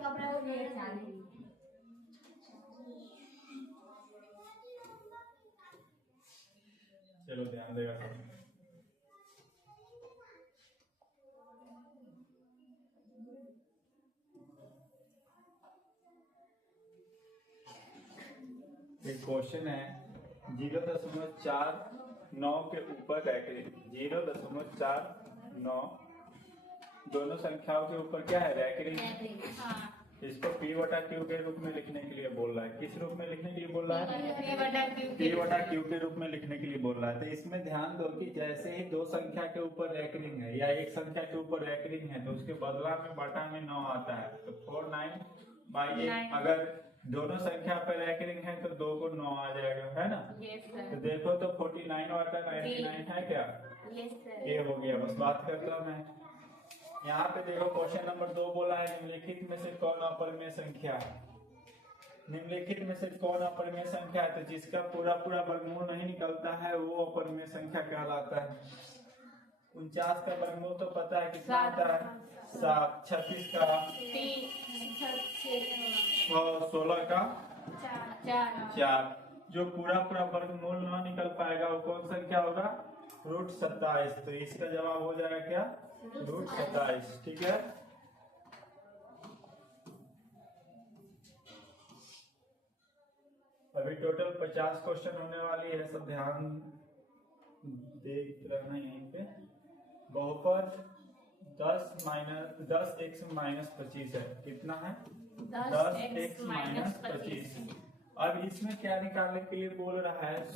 चलो ध्यान देगा सब। एक क्वेश्चन है 0.49 के ऊपर रैकरिंग 0.49 दोनों संख्याओं के ऊपर क्या है रैकरिंग। इसको P बटा Q के रूप में लिखने के लिए बोल रहा है। किस रूप में लिखने के लिए बोल रहा है? P बटा Q के रूप में लिखने के लिए बोल रहा है। तो इसमें ध्यान दो कि जैसे ही दो संख्या के ऊपर रैकरिंग है या एक संख्या के ऊपर रैकरिंग है तो उसके बदला में बटा में 9 आता है। तो 49/8 अगर दोनों संख्या पर रैकरिंग है तो 2 को 9 आ जाएगा, है ना? तो देखो तो 49 बटा 99 है क्या? ये हो गया, बस बात करता हूँ मैं। यहाँ पे देखो क्वेश्चन नंबर 2 बोला है निम्नलिखित में से कौन अपरिमेय संख्या है। निम्नलिखित में से कौन अपरिमेय संख्या है? तो जिसका पूरा वर्गमूल नहीं निकलता है वो अपरिमेय संख्या कहलाता है। 49 का वर्गमूल तो पता है कितना आता है? 7। 36 का 3 और 16 का 4। जो पूरा वर्गमूल ना निकल पाएगा वो कौन संख्या होगा? √27। तो इसका जवाब हो जाएगा क्या? √27। ठीक है। अभी टोटल 50 क्वेश्चन होने वाली है, सब ध्यान देख रहना यहीं पे। बहुपद 10x - 25 है। कितना है? 10x - 25। अब इसमें क्या निकालने के लिए बोल रहा है?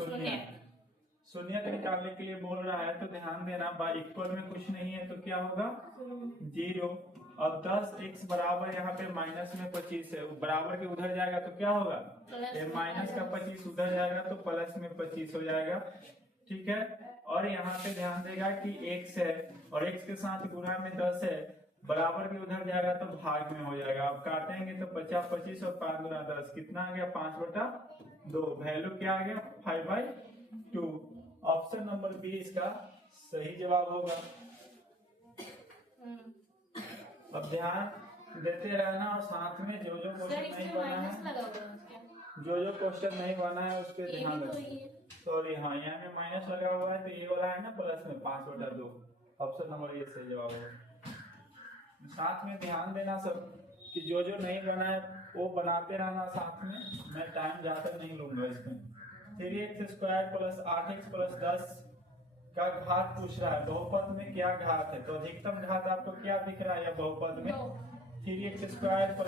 शून्य निकालने के लिए बोल रहा है। तो ध्यान देना बाई इक्वल में कुछ नहीं है तो क्या होगा? 0। अब 10x बराबर यहाँ पे माइनस में 25 है, बराबर के उधर जाएगा तो क्या होगा? माइनस का 25 उधर जाएगा तो प्लस में 25 हो जाएगा। ठीक है। और यहाँ पे ध्यान देगा कि x है और x के साथ गुणा में 10 है, बराबर के उधर जाएगा तो भाग में हो जाएगा। अब काटेंगे तो 50 25 और 5 गुना 10 कितना आ गया? 5/2। वैल्यू क्या आ गया? 5/2। ऑप्शन नंबर बी इसका सही जवाब होगा। अब ध्यान देते रहना और साथ में जो क्वेश्चन नहीं बना है उस पर ध्यान रखना। सॉरी, हाँ यहाँ में माइनस लगा हुआ है तो ये वाला है ना प्लस में 5/2। ऑप्शन नंबर ए सही जवाब होगा। साथ में ध्यान देना सब कि जो नहीं बना है वो बनाते रहना साथ में। मैं टाइम ज्यादा नहीं लूंगा इसमें। 3x² + 8x + 10 का घात पूछ रहा है। बहुपद में क्या घात है? तो अधिकतम घात आपको क्या दिख रहा है या बहुपद में? 3x² +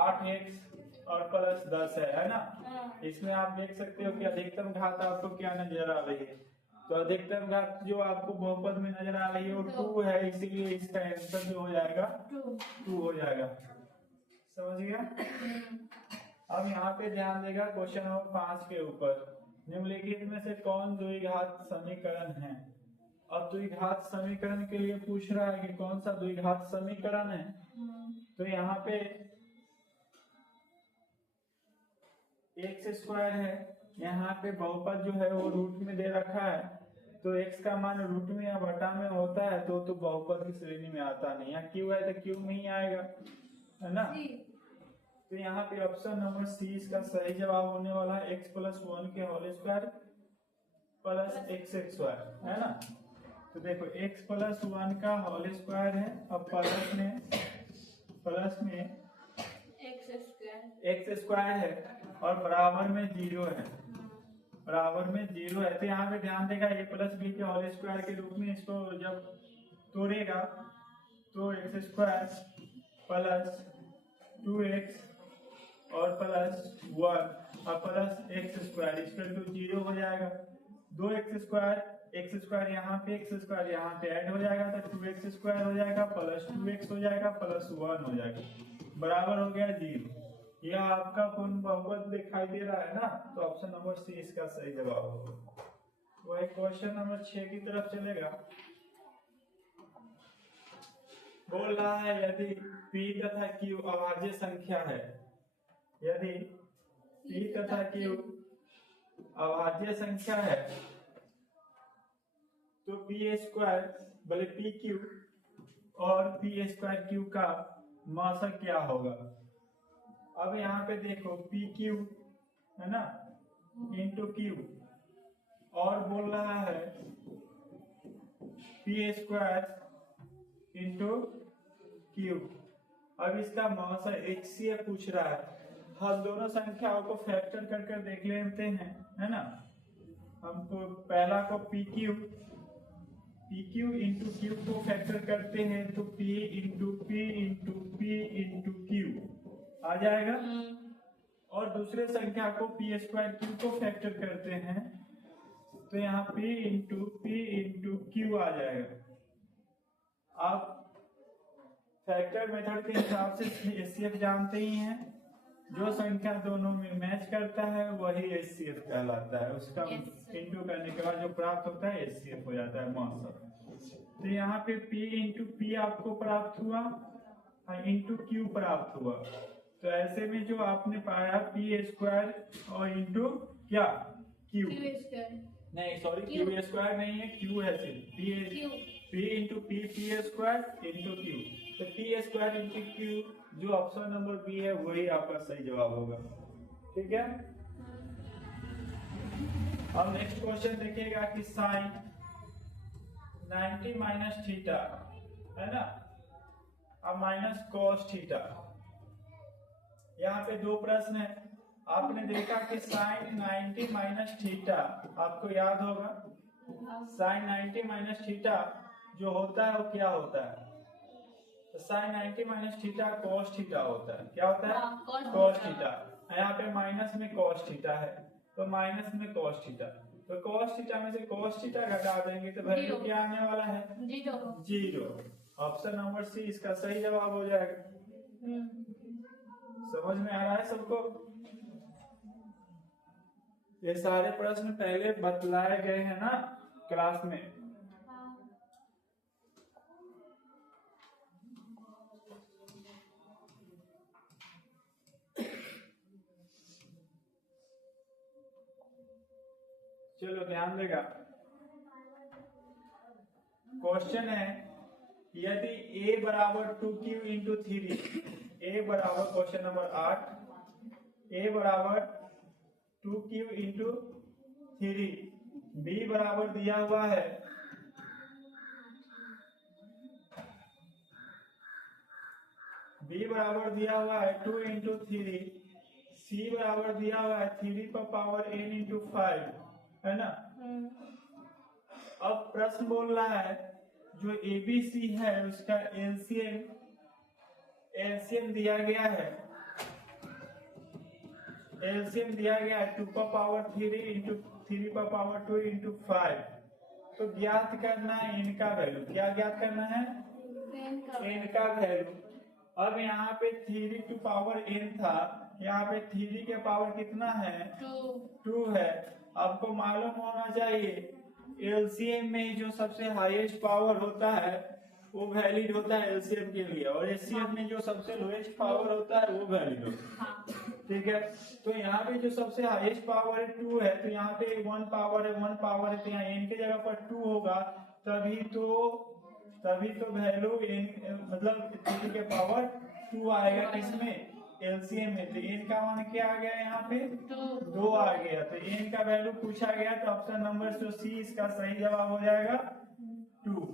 8x और प्लस 10 है ना? इसमें आप देख सकते हो कि अधिकतम घात आपको क्या नजर आ रही है? तो अधिकतम घात जो आपको बहुपद में नजर आ रही है वो 2 है, इसीलिए इसका आंसर जो हो जाएगा 2 हो जाएगा। समझ गया? अब यहाँ पे ध्यान देगा क्वेश्चन नंबर 5 के ऊपर। निम्नलिखित में से कौन द्विघात समीकरण है? अब द्विघात समीकरण के लिए पूछ रहा है कि कौन सा द्विघात समीकरण है। तो यहाँ पे x² है, यहाँ पे बहुपद जो है वो रूट में दे रखा है। तो x का मान रूट में या बटा में होता है तो बहुपद की श्रेणी में आता नहीं। यहाँ q है तो q में ही आएगा, है ना? तो यहाँ पे ऑप्शन नंबर सी इसका सही जवाब होने वाला है। x + 1 के होल स्क्वायर प्लस x² है ना? तो देखो x + 1 का होल स्क्वायर है और प्लस में x² है और बराबर में 0 है। तो यहाँ पे ध्यान देगा a + b के होल स्क्वायर के रूप में इसको जब तोड़ेगा तो x² + 2x और +1 और प्लस x² = 0 हो जाएगा। 2x² यहाँ पे x² यहाँ पे ऐड हो जाएगा तो 2x² हो जाएगा प्लस 2x हो जाएगा प्लस 1 हो जाएगा, बराबर हो गया 0। यह आपका पूर्ण बहुपद दिखाई दे रहा है ना? तो ऑप्शन नंबर सी इसका सही जवाब होगा। वही क्वेश्चन नंबर 6 की तरफ चलेगा। बोल रहा है यदि p तथा q अभाज्य संख्या है, यदि p तथा q अभाज्य संख्या है तो p² भले pq और पी स्क्वायर क्यू का मासा क्या होगा। अब यहाँ पे देखो पी क्यू है ना इंटू क्यू और बोल रहा है पी स्क्वायर इंटू क्यू। अब इसका मासा HCF पूछ रहा है। हम दोनों संख्याओं को फैक्टर करके देख लेते हैं है ना। हमको पहला को पी क्यू इंटू क्यू को फैक्टर करते हैं तो पी इंटू क्यू आ जाएगा। और दूसरे संख्या को पी स्क्वायर क्यू को फैक्टर करते हैं तो यहाँ पी इंटू क्यू आ जाएगा। आप फैक्टर मेथड के हिसाब से HCF जानते ही हैं। जो संख्या दोनों में मैच करता है वही HCF कहलाता है। उसका इंटू करने के बाद जो प्राप्त होता है HCF हो जाता है मासा। तो यहाँ पे P इंटू पी आपको प्राप्त हुआ और इंटू क्यू प्राप्त हुआ। तो ऐसे में जो आपने पाया पी स्क्वायर और इंटू क्या क्यू नहीं सॉरी क्यू स्क्वायर नहीं है क्यू है सिर्फ P into P square into Q. तो पी स्क्वायर इंटू क्यू जो ऑप्शन नंबर बी है वही आपका सही जवाब होगा। ठीक है। अब नेक्स्ट क्वेश्चन देखिएगा कि साइन 90 माइनस थीटा है ना अब माइनस कॉस थीटा। यहाँ पे दो प्रश्न है। आपने देखा कि साइन 90 माइनस थीटा आपको याद होगा। साइन 90 माइनस थीटा जो होता है वो क्या होता है। तो sine 90 minus theta cos theta होता है। क्या होता है कॉस थीटा। यहाँ पे माइनस में कॉस थीटा है तो माइनस में कॉस थीटा। तो कॉस थीटा में से कॉस थीटा घटा देंगे तो वैल्यू क्या आने वाला है जीरो। ऑप्शन नंबर सी इसका सही जवाब हो जाएगा। समझ में आ रहा है सबको। ये सारे प्रश्न पहले बतलाए गए हैं ना क्लास में। चलो ध्यान देगा। क्वेश्चन है यदि a बराबर 2q इंटू 3 a बराबर क्वेश्चन नंबर 8 a बराबर 2q इंटू 3 b बराबर दिया हुआ है b बराबर दिया हुआ है 2 इंटू 3 c बराबर दिया हुआ है 3 पर पावर n इंटू 5 है ना। अब प्रश्न बोल रहा है जो ABC है उसका एलसीएम दिया गया है। एलसीएम दिया गया है 2 पर पावर 3 इंटू 3 पर पावर 2 इंटू 5। तो ज्ञात करना है इनका वैल्यू। क्या ज्ञात करना है इनका वैल्यू। अब यहाँ पे 3 टू पावर n था यहाँ पे 3 के पावर कितना है 2 है। आपको मालूम होना चाहिए एलसीएम में जो सबसे हाईएस्ट पावर होता है वो वैलिड होता है एलसीएम के लिए और एचसीएफ में जो सबसे लोएस्ट पावर होता है वो वैलिड होता है। ठीक है। तो यहाँ पे जो सबसे हाईएस्ट पावर है 2 है तो यहाँ पे 1 पावर है तो यहाँ n के जगह पर 2 होगा तभी तो वैल्यू मतलब 3 के पावर 2 आएगा किसमें एलसीएम में। तो n का मान क्या आ गया यहाँ पे 2 आ गया। तो n का वैल्यू पूछा गया तो ऑप्शन नंबर सी इसका सही जवाब हो जाएगा 2।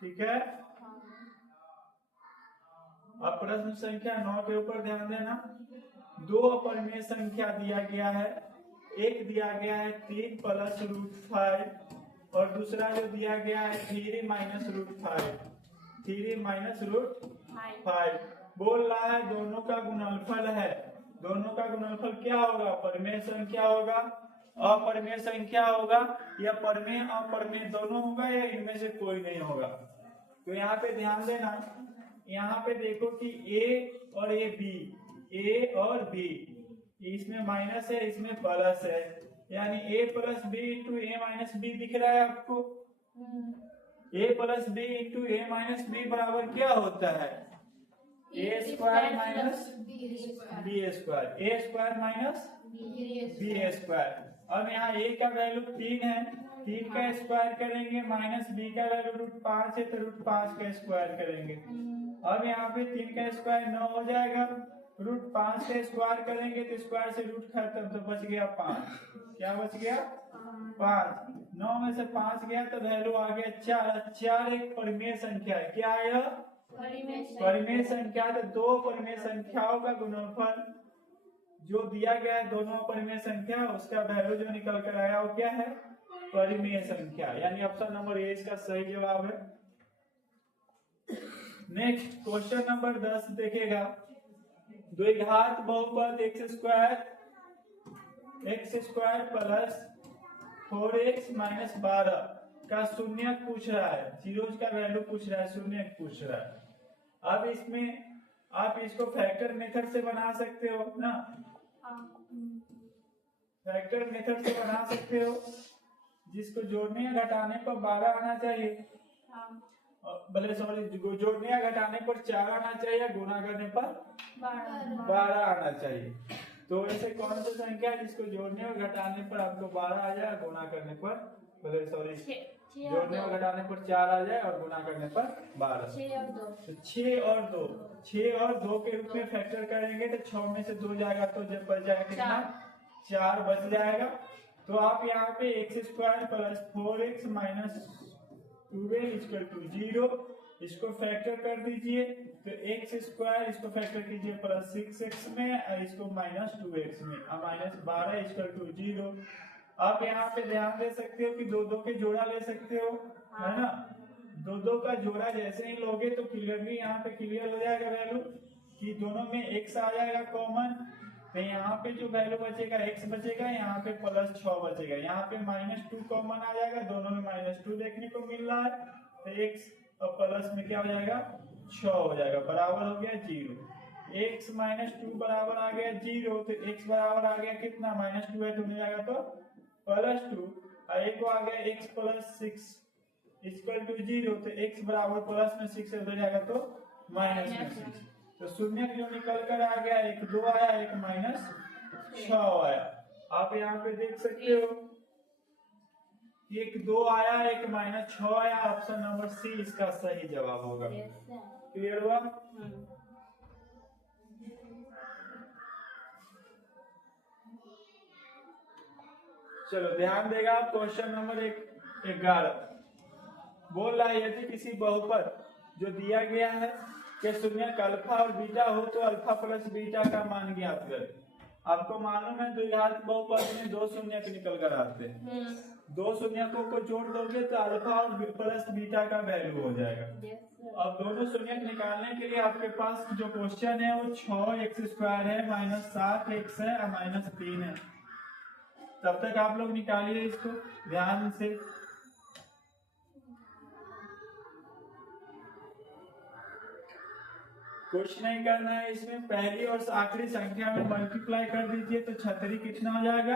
ठीक है। अब प्रश्न संख्या 9 के ऊपर ध्यान देना। दो अपरिमेय संख्या दिया गया है। एक दिया गया है 3 प्लस √5 और दूसरा जो दिया गया है 3 माइनस √5 बोल रहा है दोनों का गुणनफल है। दोनों का गुणनफल क्या होगा परिमेय संख्या होगा अपरिमेय संख्या होगा या परिमेय अपरिमेय दोनों होगा या इनमें से कोई नहीं होगा। तो यहाँ पे ध्यान देना। यहाँ पे देखो कि a और b इसमें माइनस है इसमें प्लस है यानी a plus b into a minus b दिख रहा है आपको। a plus b into a minus b बराबर क्या होता है a square minus b square a square minus b square. अब यहाँ a का वैल्यू 3 है 3 का स्क्वायर करेंगे माइनस b का वैल्यू √5 है तो √5 का स्क्वायर करेंगे। अब यहाँ पे 3 का स्क्वायर 9 हो जाएगा, √5 का स्क्वायर करेंगे तो स्क्वायर से रूट खत्म तो बच गया 5। क्या बच गया? 5। 9 में से 5 गया तो वैल्यू आ गया 4। 4 एक परिमेय संख्या है। क्या है यह? परिमेय संख्या। तो दो परिमेय संख्याओं का गुणनफल जो दिया गया है दोनों परिमेय संख्या, उसका वैल्यू जो निकल कर आया वो क्या है? परिमेय संख्या। यानी ऑप्शन नंबर ए इसका सही जवाब है। नेक्स्ट क्वेश्चन नंबर 10 देखेगा। द्विघात बहुपद x² प्लस 4x माइनस 12 का शून्यक पूछ रहा है। जीरोज का वैल्यू पूछ रहा है, शून्यक पूछ रहा है। अब इसमें आप इसको फैक्टर मेथड से बना सकते हो ना, फैक्टर मेथड से बना सकते हो, जिसको जोड़ने या घटाने पर 12 आना चाहिए, भले सॉरी जोड़ने या घटाने पर 4 आना चाहिए, गुणा करने पर 12 आना चाहिए। तो ऐसे कौन सी संख्या है जिसको जोड़ने और घटाने पर आपको 12 आ जाए, गुणा करने पर भले सॉरी जोड़ने और घटाने पर 4 आ जाए और गुणा करने पर 12? 6 और 2, 6 और 2 के रूप में फैक्टर करेंगे तो 6 में से 2 जाएगा तो जब बच जाएगा कितना? 4 बच जाएगा। तो आप यहाँ पे x² plus 4x minus 2a 0 इसको फैक्टर कर दीजिए तो x² इसको फैक्टर कीजिए प्लस 6x में और इसको माइनस 2x में और माइनस 12 0। आप यहाँ पे ध्यान दे सकते हो कि दो के जोड़ा ले सकते हो, है ना। दो का जोड़ा जैसे ही लोगे तो क्लियरली यहाँ पे क्लियर हो जाएगा वैल्यू कि दोनों में x आ जाएगा कॉमन। तो यहाँ पे जो वैल्यू बचेगा x बचेगा, यहाँ पे प्लस 6 बचेगा, यहाँ पे -2 कॉमन आ जाएगा, दोनों में -2 देखने को मिल रहा है तो x और प्लस में क्या हो जाएगा? 6 हो जाएगा, बराबर हो गया 0। x -2 बराबर आ गया 0 तो x बराबर आ गया कितना? -2 है तो नहीं आएगा तो +2 और एक आ गया x प्लस 6 0 तो x बराबर प्लस में 6 हो जाएगा तो माइनस में 6। तो शून्य जो निकल कर आ गया, एक 2 आया, एक -6 आया। आप यहाँ पे देख सकते हो एक 2 आया, एक -6 आया। ऑप्शन नंबर सी इसका सही जवाब होगा। क्लियर हुआ? चलो ध्यान देगा आप। क्वेश्चन नंबर 11 बोल रहा है यदि किसी बहुपद जो दिया गया है कि शून्यक अल्फा और बीटा हो तो अल्फा प्लस बीटा का मान ज्ञात करें। आपको मालूम है द्विघात बहुपद में 2 शून्यक निकल कर आते हैं, 2 शून्यकों को जोड़ दोगे तो अल्फा और प्लस बीटा का वैल्यू हो जाएगा। अब दोनों शून्यक निकालने के लिए आपके पास जो क्वेश्चन है वो 6x² है, -7x है और -3 है। तब तक आप लोग निकालिए इसको ध्यान से। कुछ नहीं करना है इसमें, पहली और आखिरी संख्या में मल्टीप्लाई कर दीजिए तो 36 कितना हो जाएगा?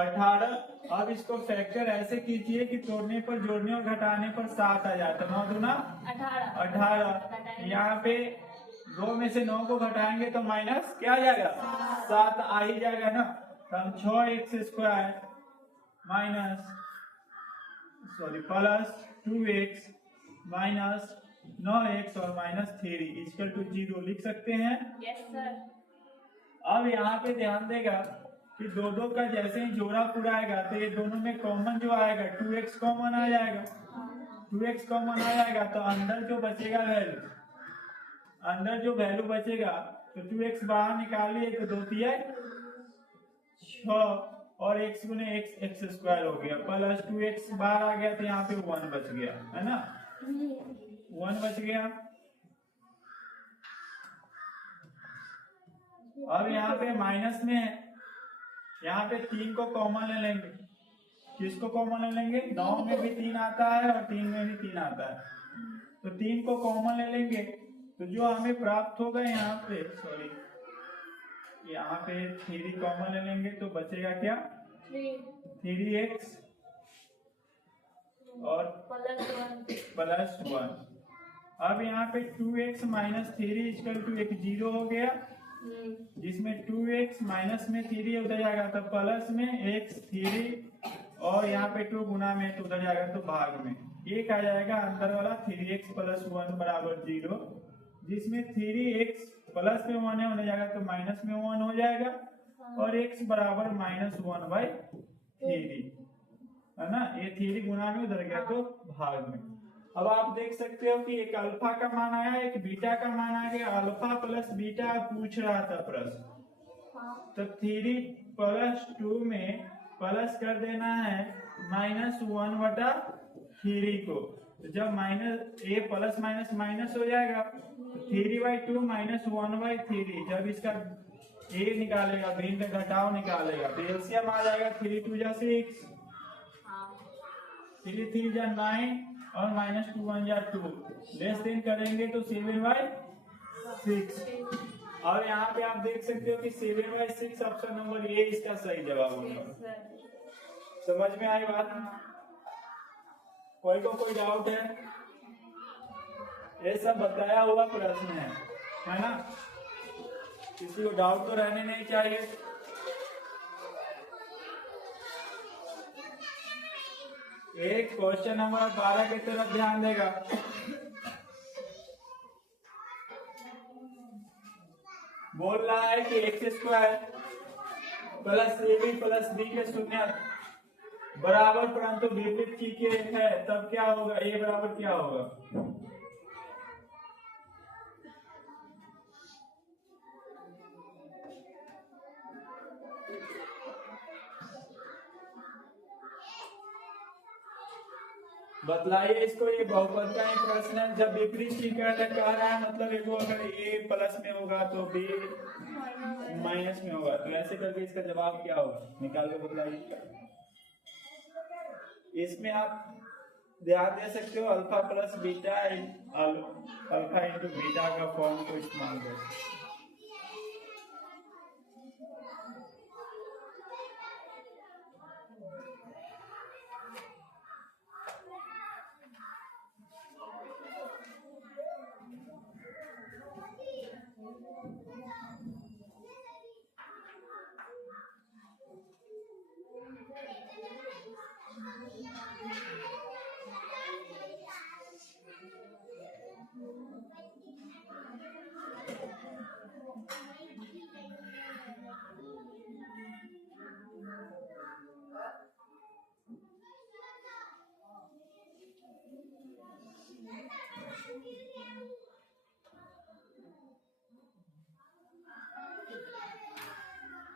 18। अब इसको फैक्टर ऐसे कीजिए कि तोड़ने पर, जोड़ने और घटाने पर 7 आ जाए तो 9 दूना 18। यहाँ पे 2 में से 9 को घटाएंगे तो माइनस क्या आ जाएगा? 7 आ ही जाएगा ना। तो हम 6x² minus plus 2x minus 9x और -3 = 0 लिख सकते हैं। Yes sir. अब यहाँ पे ध्यान देगा कि दो का जैसे ही जोड़ा पूरा आएगा तो ये दोनों में कॉमन जो आएगा 2x कॉमन आ जाएगा, 2x कॉमन आ जाएगा तो अंदर जो बचेगा वैल्यू, अंदर जो वैल्यू बचेगा तो 2x बाहर निकालिए तो 2 तिया 6 और x गुने x² हो गया, प्लस 2x बाहर आ गया तो यहाँ पे 1 बच गया, है ना। 1 बच गया। अब यहाँ पे माइनस में है, यहाँ पे 3 को कॉमन ले लेंगे। किसको कॉमन ले लेंगे? 9 में भी 3 आता है और 3 में भी 3 आता है, तो 3 को कॉमन ले लेंगे तो जो हमें प्राप्त होगा यहाँ पे, सॉरी यहाँ पे 3 कॉमन ले लेंगे तो बचेगा क्या? 3x और +1। अब यहाँ पे 2x माइनस 3 = 0 हो गया, जिसमें 2x माइनस में 3 उधर जाएगा तो प्लस में x 3 और यहाँ पे 2 गुना में तो उधर जाएगा तो भाग में। एक आ जाएगा अंदर वाला 3x + 1 बराबर 0, जिसमें 3x प्लस में 1 है, होने जाएगा तो माइनस में 1 हो जाएगा, और x बराबर -1/3 है ना। ये 3 गुना में उधर गया तो भाग में। अब आप देख सकते हो कि एक अल्फा का मान आया, एक बीटा का मान आ गया। अल्फा प्लस बीटा पूछ रहा था प्रश्न, तो 3 + 2 में प्लस कर देना है -1/3 को। तो जब ए प्लस माइनस माइनस हो जाएगा तो 3/2 -1/3। जब इसका ए निकालेगा, बी का घटाव निकालेगा तो एलसीएम आ जाएगा 3 × 2 = 6, 3 × 3 = 9 और -2 × 1 = 2। लेस देन करेंगे तो 7/6। और यहाँ पे आप देख सकते हो कि 7/6 ऑप्शन नंबर ए इसका सही जवाब होगा। समझ में आई बात? कोई डाउट है? ये सब बताया हुआ प्रश्न है ना। किसी को डाउट तो रहने नहीं चाहिए। एक क्वेश्चन नंबर 12 की तरफ ध्यान देगा। बोल रहा है कि x² + ab + b के शून्य बराबर परंतु विपरीत की के है, तब क्या होगा? a बराबर क्या होगा? बतलाइए इसको। ये बहुपद का ही प्रश्न है। जब विपरीत की कह रहा है मतलब एक अगर a प्लस में होगा तो b माइनस में होगा, तो ऐसे करके इसका जवाब क्या होगा निकाल के बतलाइए। इसमें आप ध्यान दे सकते हो alpha plus beta, alpha into beta का फॉर्म को इस्तेमाल कर।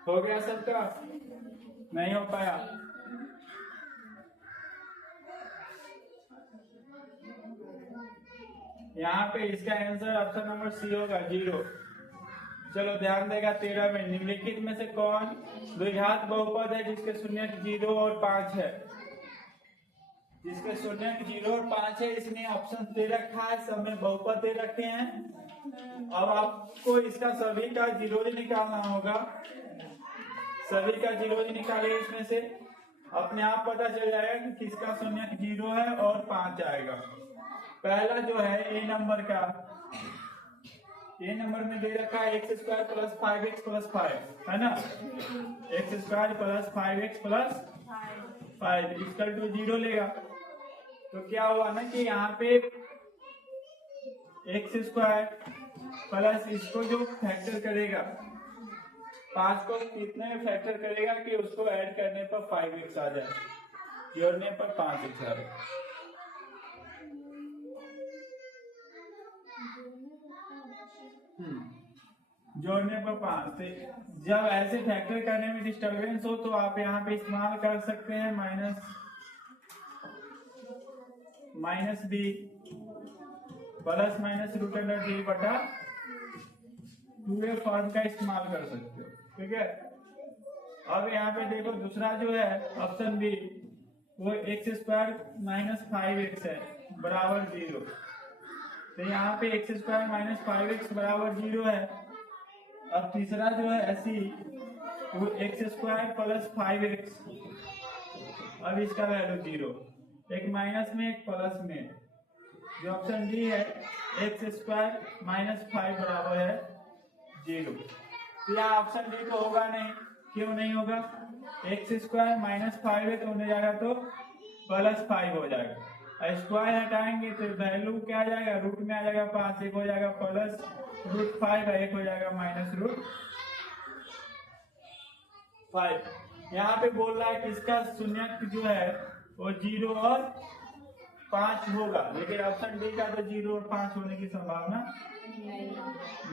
हो गया सबका? नहीं हो पाया? यहाँ पे इसका आंसर ऑप्शन नंबर सी होगा 0। चलो ध्यान देगा 13 में निम्नलिखित में से कौन द्विघात बहुपद है जिसके शून्यक 0 और 5 है? जिसके शून्यक 0 और 5 है, इसने ऑप्शन दे रखा है, सब में बहुपद दे रखे हैं। अब आपको इसका सभी का 0 निकालना होगा। सभी का 0 निकालिए, इसमें से अपने आप पता चल जाएगा कि किसका शून्यक 0 है और 5 आएगा। पहला जो है ए नंबर का, ए नंबर में दे रखा है x² + 5x + 5 है ना। x² + 5x + 5 = 0 लेगा तो क्या हुआ ना कि यहाँ पे x² प्लस इसको जो फैक्टर करेगा 5 को कितने में फैक्टर करेगा कि उसको ऐड करने पर 5x आ जाए, जोड़ने पर 5x आ जाए। जोड़ने पर 5। तो जब ऐसे फैक्टर करने में डिस्टर्बेंस हो तो आप यहाँ पे इस्तेमाल कर सकते हैं माइनस b ± √d/2a फॉर्म का इस्तेमाल कर सकते हो। ठीक है। अब यहाँ पे देखो दूसरा जो है ऑप्शन बी, वो x² - 5x है बराबर 0। तो यहाँ पे x² - 5x बराबर 0 है। अब तीसरा जो है सी, वो x² + 5x, अब इसका वैल्यू 0, एक माइनस में एक प्लस में। जो ऑप्शन डी है x² - 5 बराबर है 0। तो यहाँ ऑप्शन डी तो होगा नहीं, क्यों नहीं होगा? एक्स स्क्वायर माइनस 5 है तो होने जाएगा तो प्लस 5 हो जाएगा। स्क्वायर हटाएंगे तो वैल्यू क्या आ जाएगा? रूट में आ जाएगा 5, एक हो जाएगा प्लस रूट 5 है, एक हो जाएगा माइनस रूट 5। यहाँ पे बोल रहा है कि इसका शून्यक जो है वो 0 और 5 होगा, लेकिन ऑप्शन डी का तो 0 और 5 होने की संभावना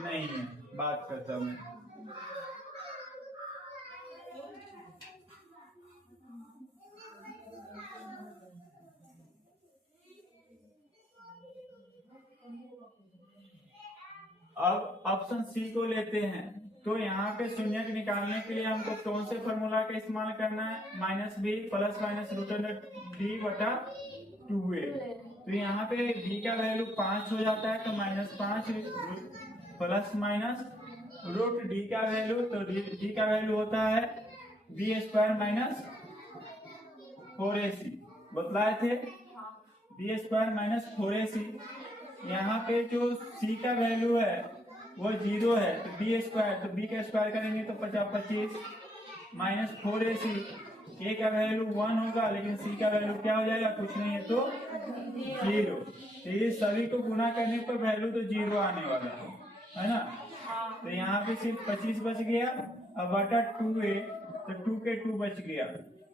नहीं है। बात करता हूँ अब ऑप्शन सी को लेते हैं। तो यहाँ पे शून्यक निकालने के लिए हमको कौन से फॉर्मूला का इस्तेमाल करना है? Minus B plus minus root under D बटा 2a। तो यहाँ पे b का वैल्यू 5 हो जाता है तो -5 प्लस माइनस रूट डी का वैल्यू, तो डी का वैल्यू होता है बी स्क्वायर माइनस 4ac बतलाए थे, बी स्क्वायर माइनस 4ac। यहाँ पे जो c का वैल्यू है वो 0 है तो बी स्क्वायर, तो बी का स्क्वायर करेंगे तो 25 माइनस 4ac। a का वैल्यू 1 होगा लेकिन c का वैल्यू क्या हो जाएगा? कुछ नहीं है तो 0। तो ये सभी को गुना करने पर वैल्यू तो 0 आने वाला है ना। तो यहाँ पे सिर्फ 25 बच गया, अब बटा 2a तो 2 के 2 बच गया।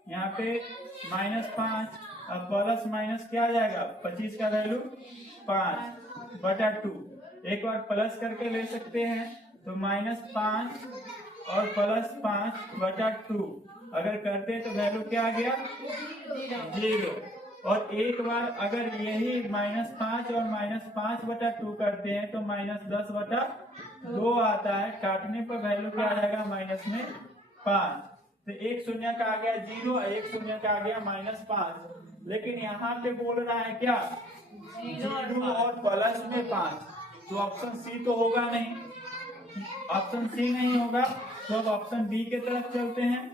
यहाँ पे -5, अब प्लस माइनस क्या आ जाएगा? 25 का वैल्यू 5 बटा 2, एक बार प्लस करके ले सकते हैं तो -5 और प्लस 5 बटा 2 अगर करते हैं तो वैल्यू क्या आ गया? 0। और एक बार अगर यही -5 और -5 बटा 2 करते हैं तो -10 बटा 2 आता है। काटने पर वैल्यू क्या आ जाएगा? माइनस में 5। तो एक शून्य का आ गया 0, एक शून्य का आ गया -5। लेकिन यहाँ पे बोल रहा है क्या? 0 और प्लस में 5। तो ऑप्शन सी तो होगा नहीं, ऑप्शन सी नहीं होगा तो अब ऑप्शन बी के तरफ चलते हैं।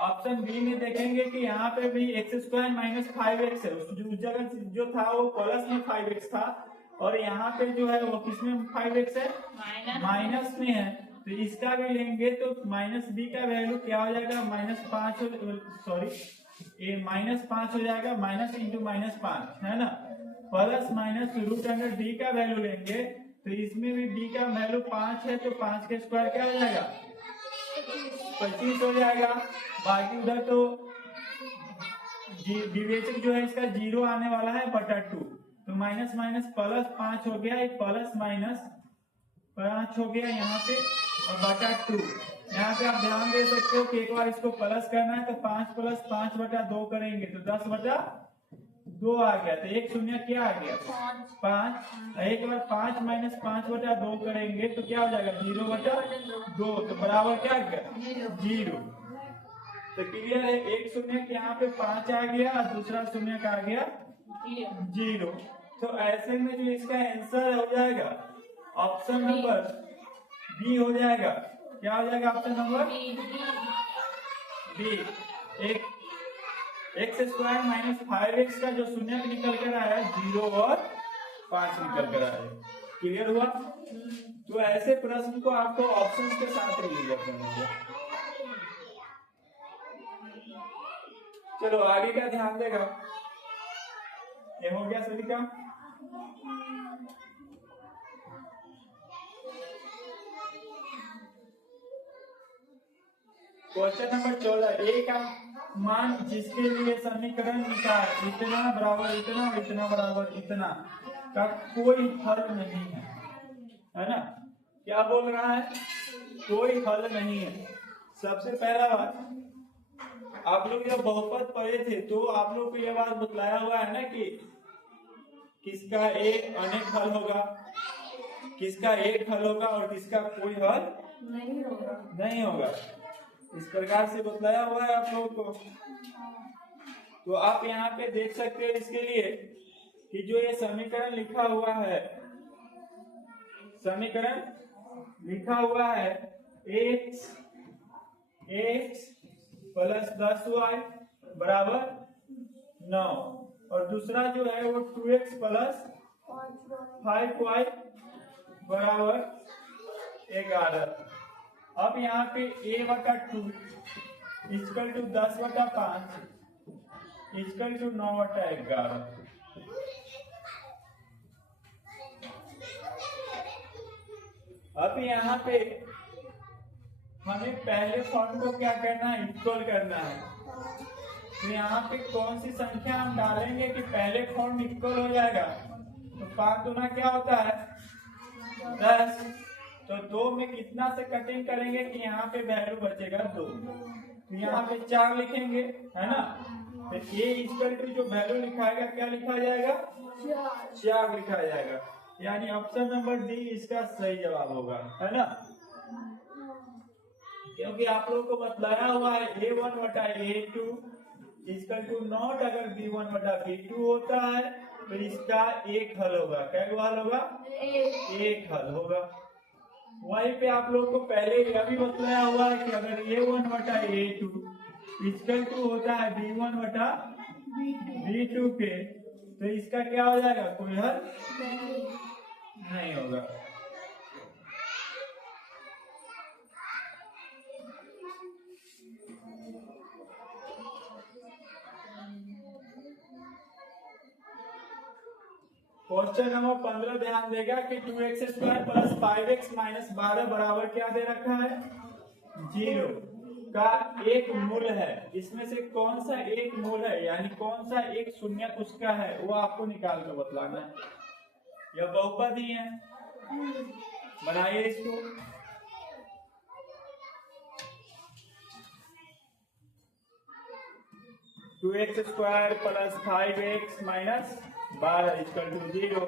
ऑप्शन बी में देखेंगे कि यहाँ पे भी एक्स स्क्वायर माइनस 5x है, उस जगह जो था वो प्लस में 5x था और यहाँ पे जो है वो किसमें 5x है? माइनस में है। तो इसका भी लेंगे तो माइनस बी का वैल्यू क्या हो जाएगा? -5 हो जाएगा, माइनस इंटू -5 है ना। Plus minus root under D का वैल्यू लेंगे तो इसमें भी डी का वैल्यू 5 है तो 5 के स्क्वायर क्या हो जाएगा? 25 हो जाएगा। बाकी उधर तो विवेचक जो है इसका 0 आने वाला है बटा 2, तो माइनस माइनस प्लस 5 हो गया, एक प्लस माइनस 5 हो गया यहाँ पे और बटा 2। यहाँ पे आप ध्यान दे सकते हो कि एक बार इसको प्लस करना है तो 5 प्लस 5 बटा 2 करेंगे तो 10 बटा 2 आ गया। तो एक शून्य क्या आ गया? 5। एक बार 5 माइनस 5 बटा 2 करेंगे तो क्या हो जाएगा? 0 बटा 2, तो बराबर क्या आ गया? 0। तो क्लियर है, एक शून्य यहाँ पे 5 आ गया और दूसरा शून्य का आ गया 0। तो ऐसे में जो इसका आंसर हो जाएगा ऑप्शन नंबर बी हो जाएगा। क्या हो जाएगा ऑप्शन नंबर बी? एक एक्स स्क्वायर माइनस 5x का जो शून्य निकल कर आया 0 और 5 निकल कर आया। क्लियर हुआ? तो ऐसे प्रश्न को आपको ऑप्शंस के साथ रिलीज करना होगा। चलो आगे का ध्यान देगा। ये हो गया सभी का? क्वेश्चन नंबर 14, ए का मान जिसके लिए समीकरण निकाल इतना बराबर इतना और इतना बराबर इतना का कोई हल नहीं है ना। क्या बोल रहा है? कोई हल नहीं है। सबसे पहला बात, आप लोग जब बहुपद पढ़े थे तो आप लोग को यह बात बतलाया हुआ है ना कि किसका एक अनेक हल होगा, किसका एक हल होगा और किसका कोई हल नहीं होगा। इस प्रकार से बतलाया हुआ है आप लोगों को। तो आप यहाँ पे देख सकते हैं इसके लिए कि जो ये समीकरण लिखा हुआ है, समीकरण लिखा हुआ है x प्लस 10y बराबर 9 और दूसरा जो है वो 2x प्लस 5y बराबर 11। अब यहाँ पे a/2 equal to 10/5 equal to 9/11। अब यहाँ पे हमें पहले फॉर्म को क्या करना है, इक्वल करना है। तो यहाँ पे कौन सी संख्या हम डालेंगे कि पहले फॉर्म इक्वल हो जाएगा। तो 5 दूना क्या होता है 10। तो 2 में कितना से कटिंग करेंगे कि यहाँ पे वैल्यू बचेगा 2। तो यहाँ पे 4 लिखेंगे, है ना। तो a इक्वल टू जो वैल्यू लिखाएगा क्या लिखा जाएगा 4 लिखा जाएगा। यानी ऑप्शन नंबर डी इसका सही जवाब होगा, है ना। क्योंकि आप लोगों को बतलाया हुआ है a1/a2 इक्वल टू नॉट अगर b1/b2 होता है तो इसका एक हल होगा। क्या हल होगा, एक हल होगा। वहीं पे आप लोगों को पहले यह भी बतलाया हुआ है कि अगर a1/a2 इक्वल टू होता है b1/b2 के तो इसका क्या हो जाएगा, कोई हल नहीं होगा। क्वेश्चन नंबर 15 ध्यान देगा कि 2x² + 5x - 12 बराबर क्या दे रखा है 0 का एक मूल है। इसमें से कौन सा एक मूल है, यानी कौन सा एक शून्य उसका है, वो आपको निकाल कर बतलाना है। यह बहुपद ही है, बनाइए इसको। Two x square plus 5x - 12 equal to 0।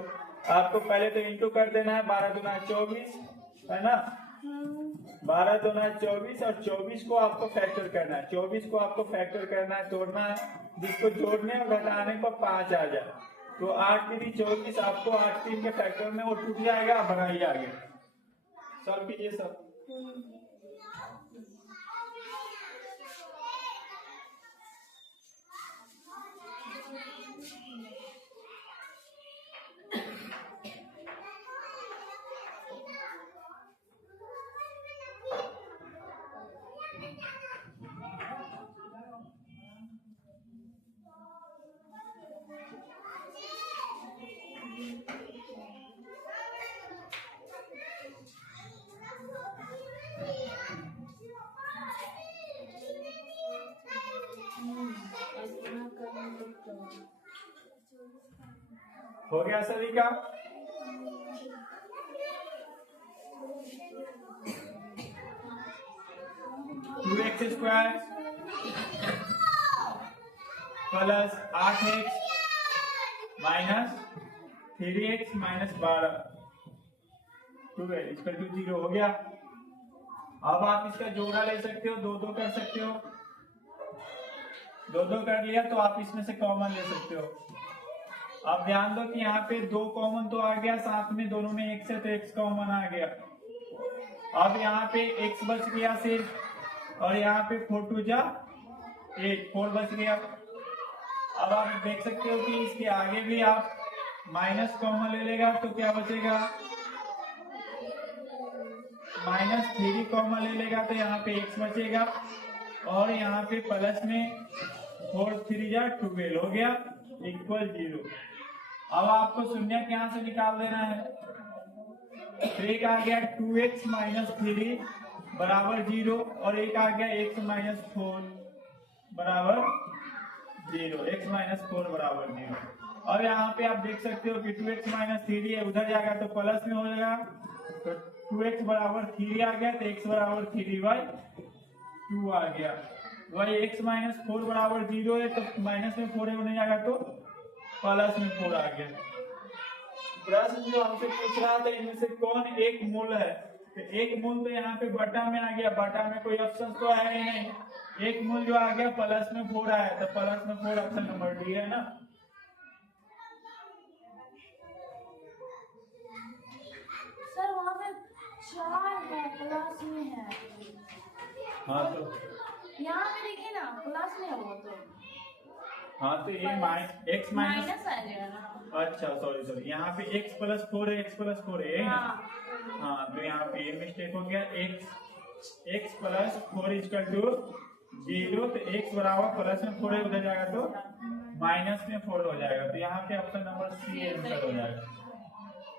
आपको पहले तो इंटू कर देना है, 12 दूना 24, है ना। 12 दूना 24 और 24 को आपको फैक्टर करना है। 24 को आपको फैक्टर करना है, तोड़ना है, जिसको जोड़ने और घटाने पर 5 आ जाए। तो 8 3 24, आपको 8 3 के फैक्टर में वो टूट जाएगा। बनाइए आगे, सॉल्व कीजिए सब। हो गया सभी का। Two x square plus 8x minus 3x minus 12 equal to 0 हो गया। अब आप इसका जोड़ा ले सकते हो, 2 2 कर सकते हो। 2 2 कर लिया तो आप इसमें से कॉमन ले सकते हो। अब ध्यान दो कि यहाँ पे 2 कॉमन तो आ गया, साथ में दोनों में x है तो x कॉमन आ गया। अब यहाँ पे x बच गया सिर्फ, और यहाँ पे 4 2 जा 8, 4 बच गया। अब आप देख सकते हो कि इसके आगे भी आप माइनस कॉमन ले लेगा तो क्या बचेगा, -3 कॉमन ले लेगा तो यहाँ पे x बचेगा, और यहाँ पे प्लस में 4 3 जा 12 हो गया इक्वल 0। अब आपको शून्य यहाँ से निकाल देना है। तो एक आ गया 2x - 3 बराबर 0, और एक आ गया x - 4 बराबर 0, x - 4 बराबर 0। और यहाँ पे आप देख सकते हो कि 2x - 3 है, उधर जाएगा तो प्लस में हो जाएगा। तो 2x बराबर 3 आ गया तो x बराबर 3/2 आ गया। वही x - 4 बराबर 0 है तो माइनस में 4 होने जाएगा तो प्लस में 4 आ गया। प्रश्न जो हमसे पूछ रहा था इनमें से कौन एक मूल है, तो एक मूल तो यहाँ पे बटा में आ गया, बटा में कोई ऑप्शन तो है ही नहीं। एक मूल जो आ गया प्लस में 4 आया तो प्लस में 4 ऑप्शन नंबर डी है ना। सर वहाँ पे 4 है, प्लस में है। हाँ तो यहाँ पे देखिए ना प्लस में है वो तो। हाँ तो ये x माइनस आ जाएगा ना। अच्छा सॉरी यहाँ पे x + 4 है, x + 4 है ना। हाँ तो यहाँ पे ये मिस्टेक हो गया, x x plus 4 equal to 0। तो x बराबर प्लस में 4 उधर जाएगा तो माइनस में 4 हो जाएगा। तो यहाँ पे ऑप्शन नंबर सी आंसर हो जाएगा।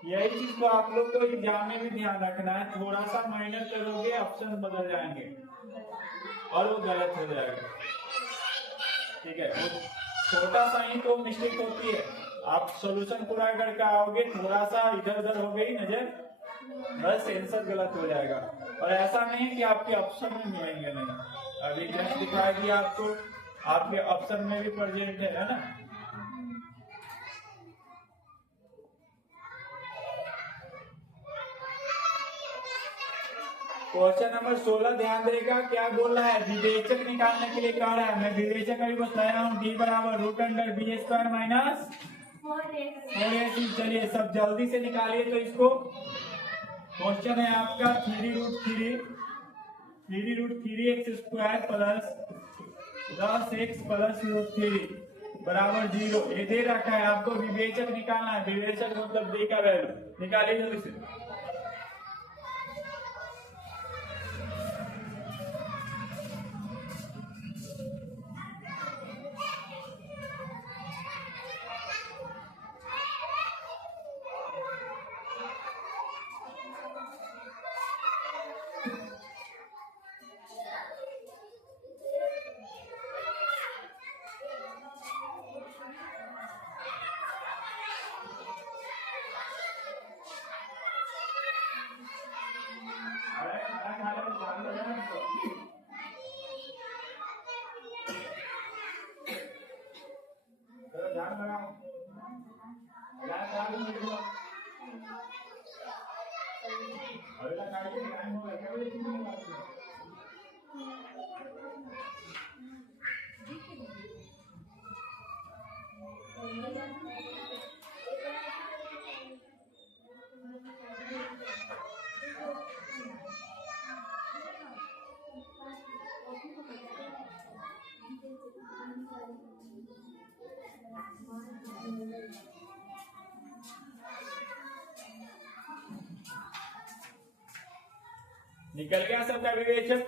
यही चीज को आप लोग को एग्जाम में भी ध्यान रखना है, थोड़ा सा माइनस करोगे ऑप्शन बदल जाएंगे और वो गलत हो जाएगा। ठीक है, वो छोटा सा ही तो मिस्टेक होती है, आप सॉल्यूशन पूरा करके आओगे, थोड़ा सा इधर उधर हो गई नजर, बस आंसर गलत हो जाएगा। और ऐसा नहीं कि आपके ऑप्शन में मिलेंगे नहीं, अभी जस्ट दिखाई दिया आपको, आपके ऑप्शन में भी प्रेजेंट है ना। क्वेश्चन नंबर 16 ध्यान देगा, क्या बोल रहा है, विवेचक निकालने के लिए कह रहा है। मैं विवेचक अभी बताया हूँ, d बराबर root under B square minus 4ac। चलिए सब जल्दी से निकालिए। तो इसको क्वेश्चन है आपका 3√3x square plus 10x plus √3 बराबर 0। ये दे रखा है, आपको विवेचक निकालना है। विवेचक मतलब d का वैल्यू निकालिए जल्दी से। निकल गया सबका विवेचक।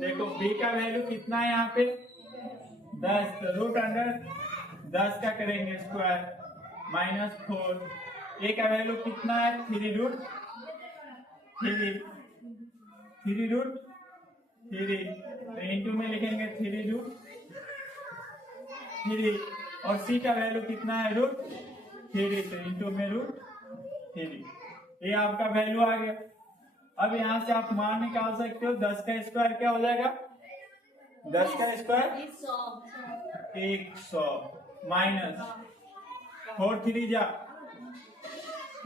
देखो b का वैल्यू कितना है यहाँ पे 10, तो रूट अंडर 10 का करेंगे स्क्वायर माइनस 4। a का वैल्यू कितना है 3√3 तो इंटू में लिखेंगे 3√3 और c का वैल्यू कितना है √3 तो इंटू में √3। ये आपका वैल्यू आ गया। अब यहाँ से आप मान निकाल सकते हो, 10 का स्क्वायर क्या हो जाएगा, 10 का स्क्वायर 100 माइनस 4 3 जा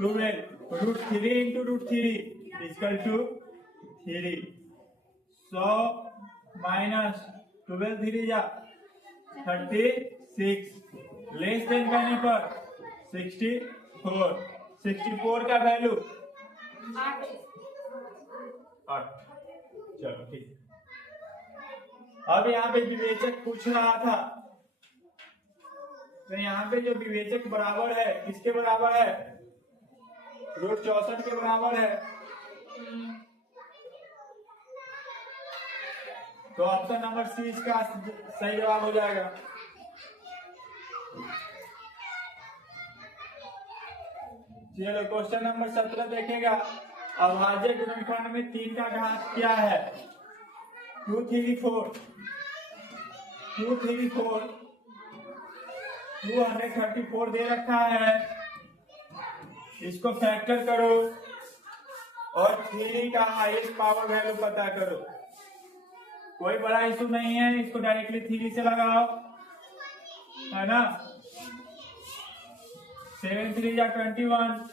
12 √3 इंटू √3 इक्वल टू 3 100 माइनस 12 3 जा 36 लेस देन करने पर 64 का वैल्यू 8। चलो ठीक। अब यहाँ पे विवेचक पूछ रहा था, तो यहाँ पे जो विवेचक बराबर है किसके बराबर है, √64 के बराबर है। तो ऑप्शन नंबर सी इसका सही जवाब हो जाएगा। चलो क्वेश्चन नंबर 17 देखेगा, अभाज्य गुणनखंड में 3 का घात क्या है, 234 234 दे रखा है, इसको फैक्टर करो और 3 का हाईएस्ट पावर वैल्यू पता करो। कोई बड़ा इशू नहीं है, इसको डायरेक्टली 3 से लगाओ, है ना। 7 3 जा 21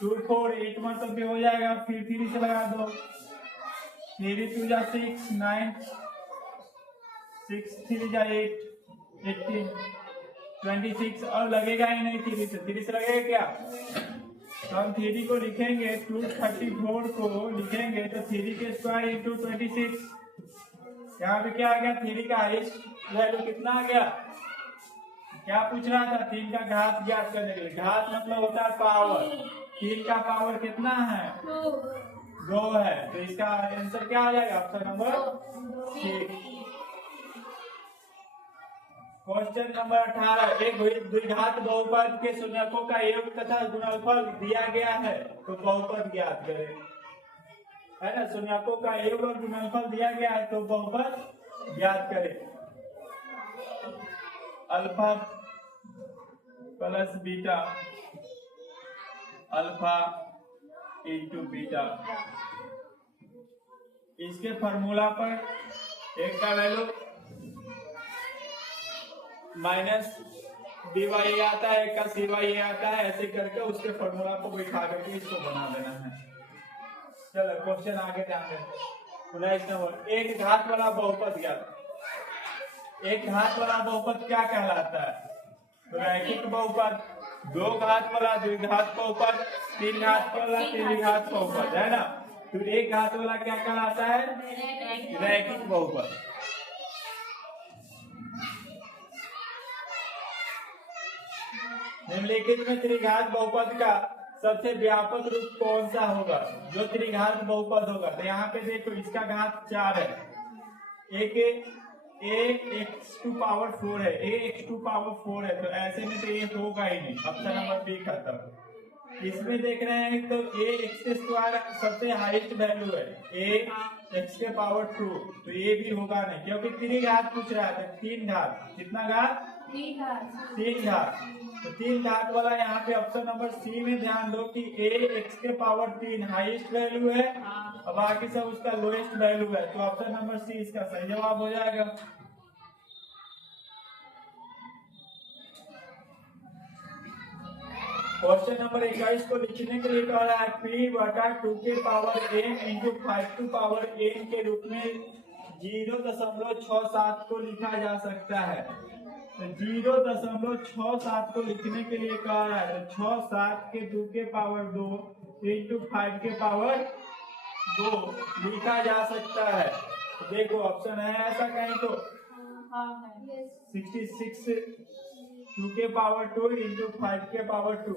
2 4 8 मतलब भी हो जाएगा, फिर 3 से लगा दो, 3 2 जा 6 9 6 3 जा 8 18 26 और लगेगा ही नहीं 3 से लगेगा क्या। तो हम 3 को लिखेंगे 234 को लिखेंगे तो 3 के स्क्वायर इंटू 26। यहाँ पे क्या आ गया, 3 का हाईएस्ट वैल्यू कितना आ गया, क्या पूछ रहा था, 3 का घात ज्ञात करने के लिए। घात मतलब होता है पावर, 3 का पावर कितना है 2 है, तो इसका आंसर क्या आ जाएगा? Option number 6। क्वेश्चन नंबर 18, एक द्विघात बहुपद के शून्यकों का योग तथा गुणनफल दिया गया है तो बहुपद ज्ञात करें। है ना, शून्यकों का योग और गुणनफल दिया गया है तो बहुपद ज्ञात करें। Alpha plus beta, alpha into beta, इसके फॉर्मूला पर एक का वैल्यू माइनस डी वाई आता है, एक का सी वाई आता है, ऐसे करके उसके फॉर्मूला को बिठा करके इसको बना देना है। चलो क्वेश्चन आगे ध्यान दें। 19 नंबर, एक घात वाला बहुपद ज्ञात। एक घात वाला बहुपद क्या कहलाता है? रैखिक बहुपद। 2 घात वाला द्विघात बहुपद, 3 घात वाला त्रिघात बहुपद, है ना। तो एक घात वाला क्या कहलाता है? रैखिक बहुपद। निम्नलिखित में त्रिघात बहुपद का सबसे व्यापक रूप कौन सा होगा? जो त्रिघात बहुपद होगा, तो यहाँ पे देखो इसका घात 4 है, एक x⁴ है, x⁴ है, तो ऐसे में तो ये होगा ही नहीं। ऑप्शन नंबर बी खत्म। इसमें देख रहे हैं तो ax² सबसे हाईएस्ट वैल्यू है, ax⁴, तो ये भी होगा नहीं, क्योंकि त्रिघात पूछ रहा है। 3 घात, कितना घात? 3 घात। तो 3 घात वाला यहाँ पे ऑप्शन नंबर सी में ध्यान दो कि ax⁴ हाईएस्ट वैल्यू है और बाकी सब उसका लोएस्ट वैल्यू है, तो ऑप्शन नंबर सी इसका सही जवाब हो जाएगा। क्वेश्चन नंबर 21 को लिखने के लिए कह रहा है p/2 के पावर n इंटू 5⁴n के रूप में 0.67 को लिखा जा सकता है। तो 0.67 को लिखने के लिए कह रहा है, तो 6 7 के 2 के पावर 2 इंटू 5 के पावर 2 लिखा जा सकता है। तो देखो ऑप्शन है ऐसा कहीं तो 66 2 के पावर 2 इंटू 5 के पावर 2।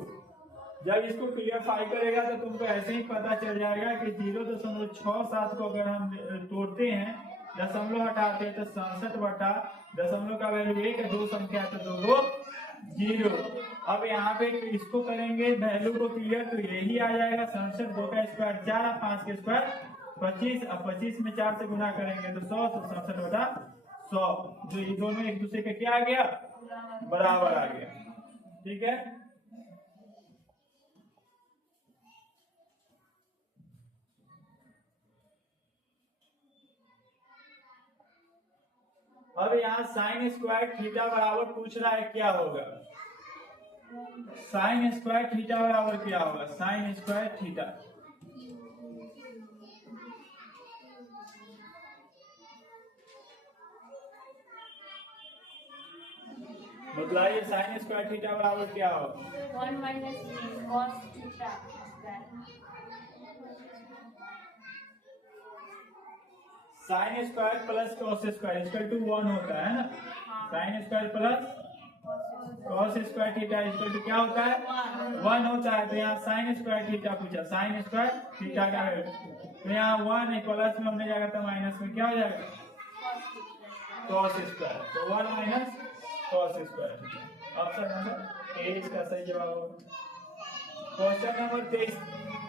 जब इसको क्लियरफाई करेगा तो तुमको ऐसे ही पता चल जाएगा कि 0.67 को अगर हम तोड़ते हैं, दशमलव हटाते हैं, तो 67 बटा दशमलव का वैल्यू 1 है, 2 संख्या तो 2 2 0। अब यहाँ पे इसको करेंगे वैल्यू को क्लियर, तो यही आ जाएगा 67, 2 का स्क्वायर 4 और 5 के स्क्वायर 25। अब 25 में 4 से गुना करेंगे तो 100, तो 67 बटा 100, जो ये दोनों एक दूसरे के क्या आ गया? बराबर आ गया। ठीक है, अब यहाँ साइन स्क्वायर थीटा बराबर पूछ रहा है, क्या होगा? साइन स्क्वायर थीटा बराबर क्या होगा? साइन स्क्वायर थीटा बताइए, साइन स्क्वायर थीटा बराबर क्या होगा? 1 - cos theta. Sine square plus cos square equal to 1 होता है ना। Sine square plus cos square theta equal to क्या होता है? 1 होता है। तो यहाँ साइन स्क्वायर थीटा पूछा, साइन स्क्वायर थीटा का है, तो यहाँ 1 है, प्लस में होने जाएगा तो माइनस में क्या हो जाएगा? कॉस स्क्वायर, तो 1 minus cos square. Option number A इसका सही जवाब होगा। क्वेश्चन नंबर 23,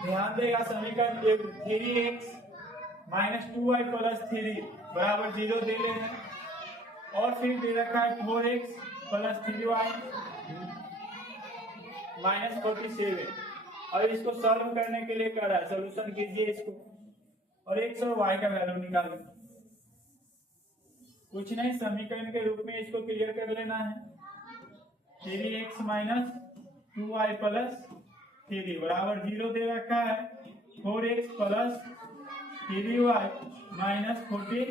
ध्यान देगा समीकरण 3x - 2y + 3 बराबर 0 दे रहे हैं, और फिर दे रखा है 4x + 3y - 47। अब इसको सॉल्व करने के लिए कर रहा है, सोल्यूशन कीजिए इसको, और x और y का वैल्यू निकालिए। कुछ नहीं, समीकरण के रूप में इसको क्लियर कर लेना है। 3x - 2y + 3 बराबर 0 दे रखा है, 4x + 3y - 47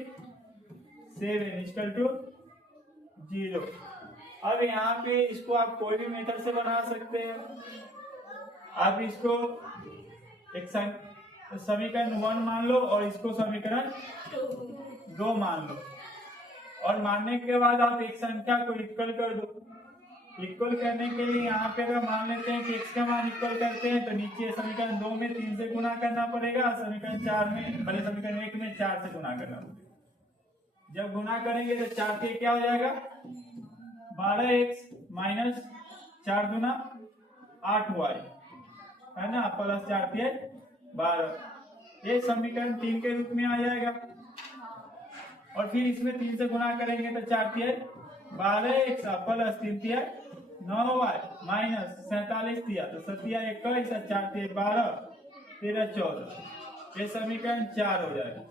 = 0। अब यहाँ पे इसको आप कोई भी मेथड से बना सकते हैं। आप इसको एक समीकरण 1 मान लो और इसको समीकरण 2 मान लो, और मानने के बाद आप एक संख्या को इक्वल कर दो, इक्वल करने के लिए यहाँ पे अगर मान लेते हैं कि x का मान इक्वल करते हैं तो नीचे समीकरण 2 में 3 से गुना करना पड़ेगा, समीकरण 4 में बड़े समीकरण 1 में 4 से गुना करना पड़ेगा। जब गुना करेंगे तो 4 के क्या हो जाएगा 12x माइनस 4 गुना 8y है ना, प्लस 4 के 12, ये समीकरण 3 के रूप में आ जाएगा। और फिर इसमें 3 से गुना करेंगे तो 4 के 12x प्लस 3 के 9y माइनस 47 दिया तो 21 4 के 12 13 14, ये समीकरण 4 हो जाएगा।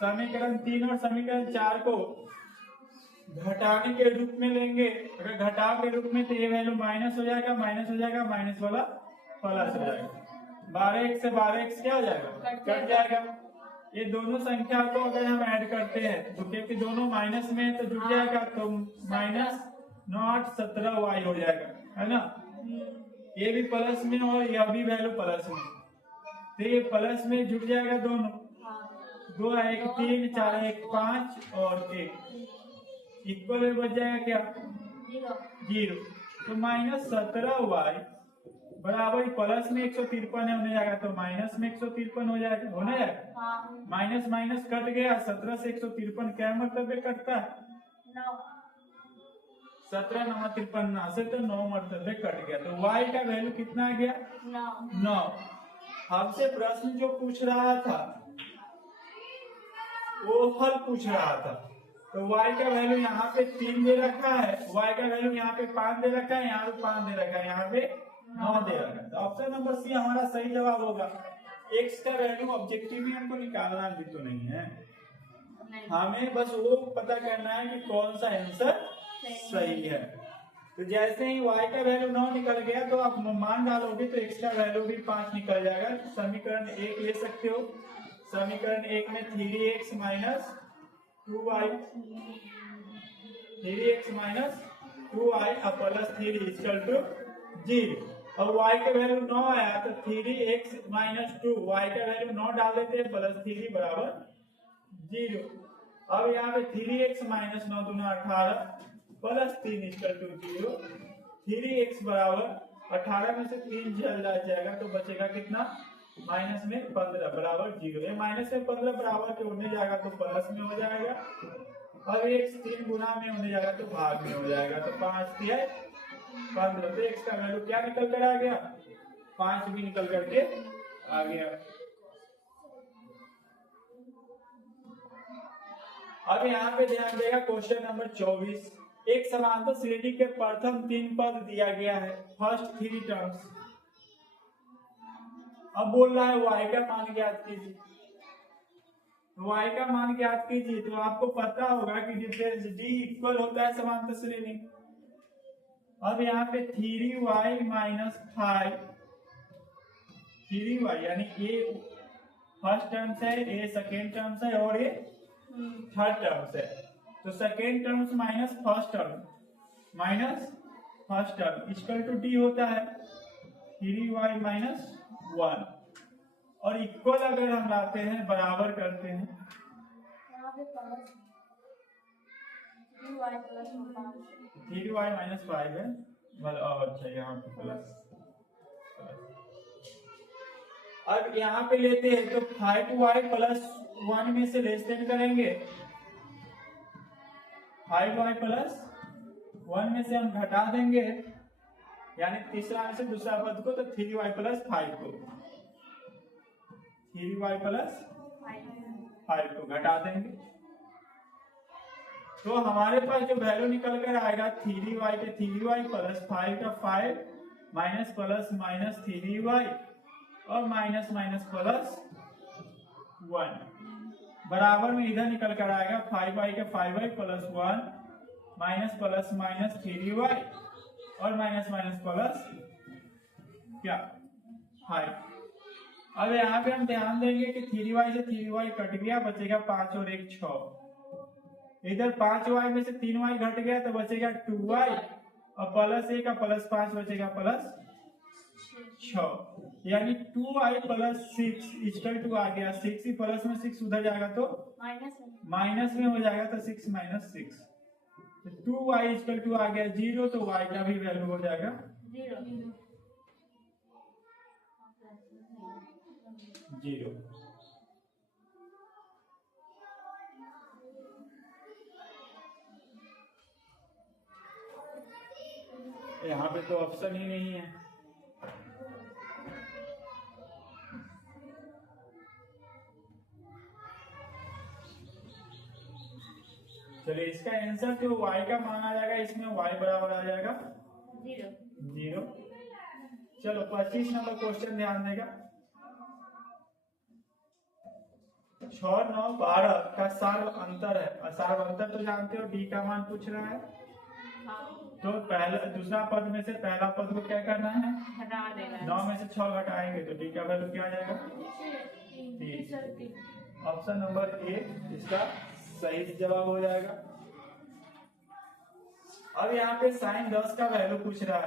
समीकरण 3 और समीकरण 4 को घटाने के रूप में लेंगे, अगर घटाव के रूप में तो ये वैल्यू माइनस हो जाएगा, माइनस वाला प्लस हो जाएगा। 12x से 12x क्या हो जाएगा कट जाएगा। ये दोनों संख्या को अगर हम ऐड करते हैं तो क्योंकि दोनों माइनस में है तो जुड़ जाएगा, तो माइनस 9 8 17y हो जाएगा है ना। ये भी प्लस में और यह भी वैल्यू प्लस में, तो ये प्लस में जुड़ जाएगा दोनों, 2 1 3 4 1 5 और 1 इक्वल में बच जाएगा क्या 0, तो माइनस 17y बराबर प्लस में 153 है होने जाएगा, तो माइनस में 153 हो जाएगा, होने जाएगा। माइनस माइनस कट गया, 17 से 153 क्या मरतबे कटता है 17 9 53 से तो 9 मरतबे कट गया, तो y का वैल्यू कितना आ गया 9। हमसे प्रश्न जो पूछ रहा था वो हल पूछ रहा था, तो y का वैल्यू यहाँ पे 3 दे रखा है, y का वैल्यू यहाँ पे 5 दे रखा है, यहाँ पे 5 दे रखा है, यहाँ पे 9 दे रखा है, तो ऑप्शन नंबर सी हमारा सही जवाब होगा। x का वैल्यू ऑब्जेक्टिव में हमको निकालना भी तो नहीं है, हमें बस वो पता करना है कि कौन सा आंसर सही है। तो जैसे ही y का वैल्यू 9 निकल गया तो आप मान डालोगे तो x का वैल्यू भी 5 निकल जाएगा। समीकरण 1 ले सकते हो, समीकरण 1 में 3x minus 2y 3x minus 2y plus 3 equal to 0। अब y का वैल्यू 9 आया तो 3x माइनस 2 y का वैल्यू 9 डाल देते हैं, प्लस 3 बराबर 0। अब यहाँ पे 3x माइनस 9 दूना 18 प्लस 3 इक्वल टू 0, 3x बराबर 18 में से 3 चल जाएगा तो बचेगा कितना माइनस में 15 बराबर 0। ये माइनस में 15 बराबर के होने जाएगा तो प्लस में हो जाएगा, अब x 3 गुना में होने जाएगा तो भाग में हो जाएगा, तो 5 दिया 15, तो x का वैल्यू क्या निकल कर आ गया 5 भी निकल करके आ गया। अब यहाँ पे ध्यान देगा क्वेश्चन नंबर 24, एक समांतर श्रेणी के प्रथम 3 पद दिया गया है, फर्स्ट 3 टर्म्स। अब बोल रहा है y का मान ज्ञात कीजिए, y का मान ज्ञात कीजिए, तो आपको पता होगा कि डिफरेंस d इक्वल होता है समांतर श्रेणी। अब यहाँ पे 3y माइनस 5, 3y यानी a फर्स्ट टर्म्स है, a सेकेंड टर्म्स है और ये थर्ड टर्म्स है, तो second terms minus first term equal to d होता है 3y माइनस 1, और इक्वल अगर हम लाते हैं बराबर करते हैं 3y माइनस 5 है, अच्छा यहाँ पे प्लस। अब यहाँ पे लेते हैं तो 5y प्लस 1 में से लेस देन करेंगे, 5y प्लस 1 में से हम घटा देंगे, यानी तीसरा में से दूसरा पद को, तो 3y प्लस 5 को, 3y प्लस 5 को घटा देंगे, तो हमारे पास जो वैल्यू निकल कर आएगा 3y के 3y प्लस 5 का 5 माइनस प्लस माइनस 3y और माइनस माइनस प्लस 1 बराबर में इधर निकल कर आएगा 5y के 5y plus 1 minus plus minus 3y और माइनस माइनस प्लस क्या 5। अब यहाँ पे हम ध्यान देंगे कि 3y से 3y कट गया, बचेगा 5 और 1 6, इधर 5y में से 3y घट गया तो बचेगा 2y और प्लस 1 का प्लस 5 बचेगा प्लस 6, यानी 2y प्लस 6 इक्वल टू आ गया 6, ही प्लस में 6 उधर जाएगा तो माइनस में हो जाएगा, तो 6 माइनस 6 तो 2y इक्वल टू आ गया 0, तो y का भी वैल्यू हो जाएगा 0। यहाँ पे तो ऑप्शन ही नहीं है। चलिए इसका आंसर जो y का मान आ जाएगा, इसमें y बराबर आ जाएगा 0। चलो 25 नंबर क्वेश्चन ध्यान देगा। 6, 9, 12 का सार्व अंतर है। सार्व अंतर तो जानते हो, d का मान पूछ रहा है। तो पहला दूसरा पद में से पहला पद को क्या करना है, 9 में से 6 घटाएंगे तो d का वैल्यू क्या आ जाएगा 3। ऑप्शन नंबर ए इसका सही जवाब हो जाएगा। अब यहाँ पे sin 10 का वैल्यू पूछ रहा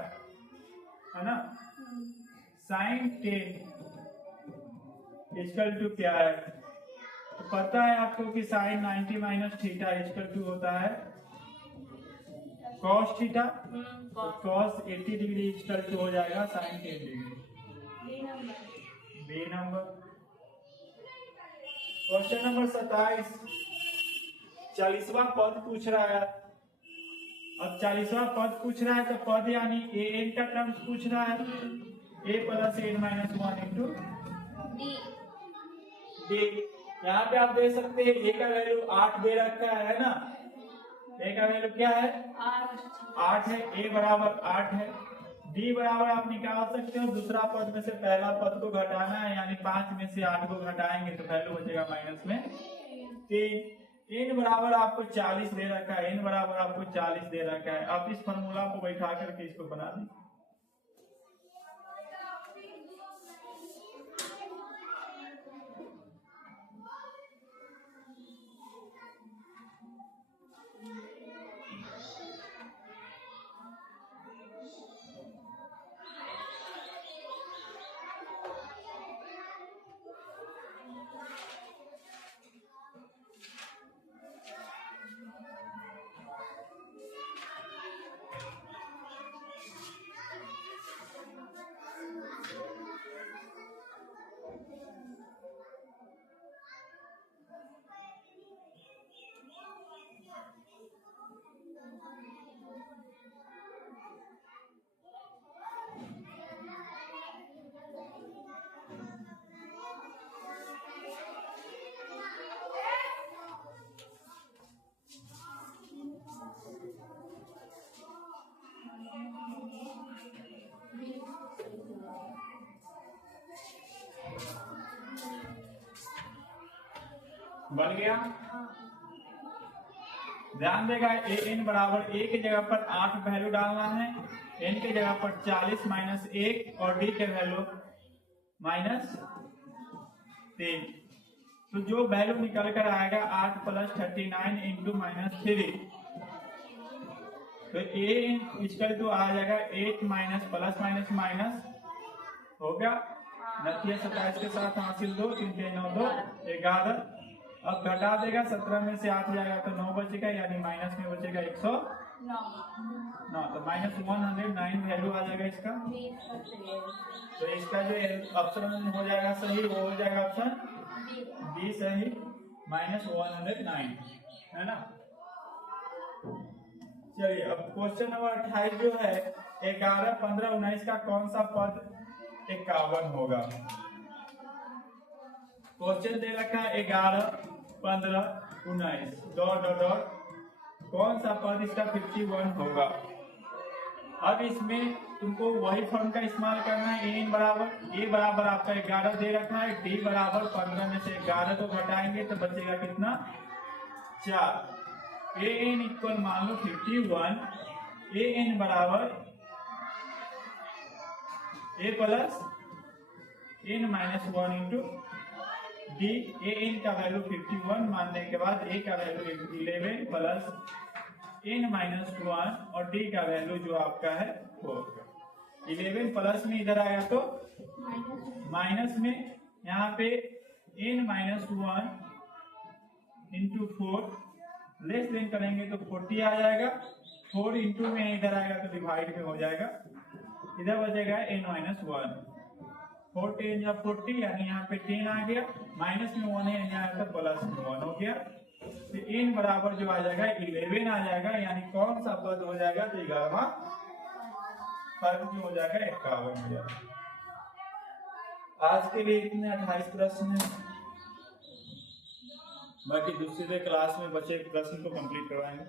है ना। sin 10 इक्वल टू क्या है, तो पता है आपको कि sin 90 minus theta equal to होता है cos थीटा। तो cos 80 डिग्री इक्वल टू हो जाएगा sin 10 degree. B number. Question number 27, 40वां पद पूछ रहा है। अब 40वां पद पूछ रहा है तो पद यानी ए एन का टर्म्स पूछ रहा है। a plus N minus 1 into D. यहाँ पे आप देख सकते हैं a का वैल्यू 8 दे रखा है ना। a का वैल्यू क्या है 8 है, a बराबर 8 है। d बराबर आप निकाल सकते हो, दूसरा पद में से पहला पद को घटाना है, यानी 5 में से 8 को घटाएंगे तो वैल्यू बचेगा माइनस में 3। n बराबर आपको 40 दे रखा है, n बराबर आपको 40 दे रखा है। आप इस फॉर्मूला को बैठा करके इसको बना दें। बन गया। ध्यान देगा ए एन बराबर ए की जगह पर 8 वैल्यू डालना है, एन की जगह पर 40 माइनस 1 और डी के वैल्यू माइनस 3। तो जो वैल्यू निकल कर आएगा 8 प्लस 39 इंटू माइनस 3, तो ए एन इक्वल टू आ जाएगा 8 माइनस प्लस माइनस माइनस हो गया 27 के साथ हासिल 2 3 3 9 2 11। अब घटा देगा 17 में से 8 जाएगा तो 9 बचेगा, यानी माइनस में बचेगा 109। तो माइनस 109 वैल्यू आ जाएगा इसका। तो इसका जो ऑप्शन हो जाएगा सही, वो हो जाएगा ऑप्शन बी सही, माइनस 109 है ना। चलिए अब क्वेश्चन नंबर 28 जो है 11, 15, 19 का कौन सा पद 51 होगा। क्वेश्चन दे रखा है 11, 15, 19 डॉट डॉट डॉट, कौन सा पद इसका 51 होगा। अब इसमें तुमको वही फॉर्म का इस्तेमाल करना है। ए बराबर ए बराबर आपका 11 दे रखा है, डी बराबर 15 में से 11 को घटाएंगे तो बचेगा कितना 4। ए एन इक्वल मान लो 51। ए एन बराबर A plus N minus 1 into D. A N का वैल्यू 51 मानने के बाद ए का वैल्यू 11 प्लस एन माइनस 1 और डी का वैल्यू जो आपका है 4। 11 प्लस में इधर आया तो माइनस में, यहाँ पे N minus 1 into 4 less than करेंगे तो 40 आ जाएगा, 4 इंटू में इधर आएगा तो डिवाइड में हो जाएगा, इधर बचेगा n माइनस 1, 4 10 या 40 यानी यहाँ पे 10 आ गया, माइनस में 1 है यहाँ तो प्लस में 1 हो गया, तो n बराबर जो आ जाएगा 11 आ जाएगा, यानी कौन सा पद हो जाएगा तो 11वां पद जो हो जाएगा 51 हो जाएगा। आज के लिए इतने 28 प्रश्न हैं, बाकी दूसरे क्लास में बचे प्रश्न को कंप्लीट करवाएंगे।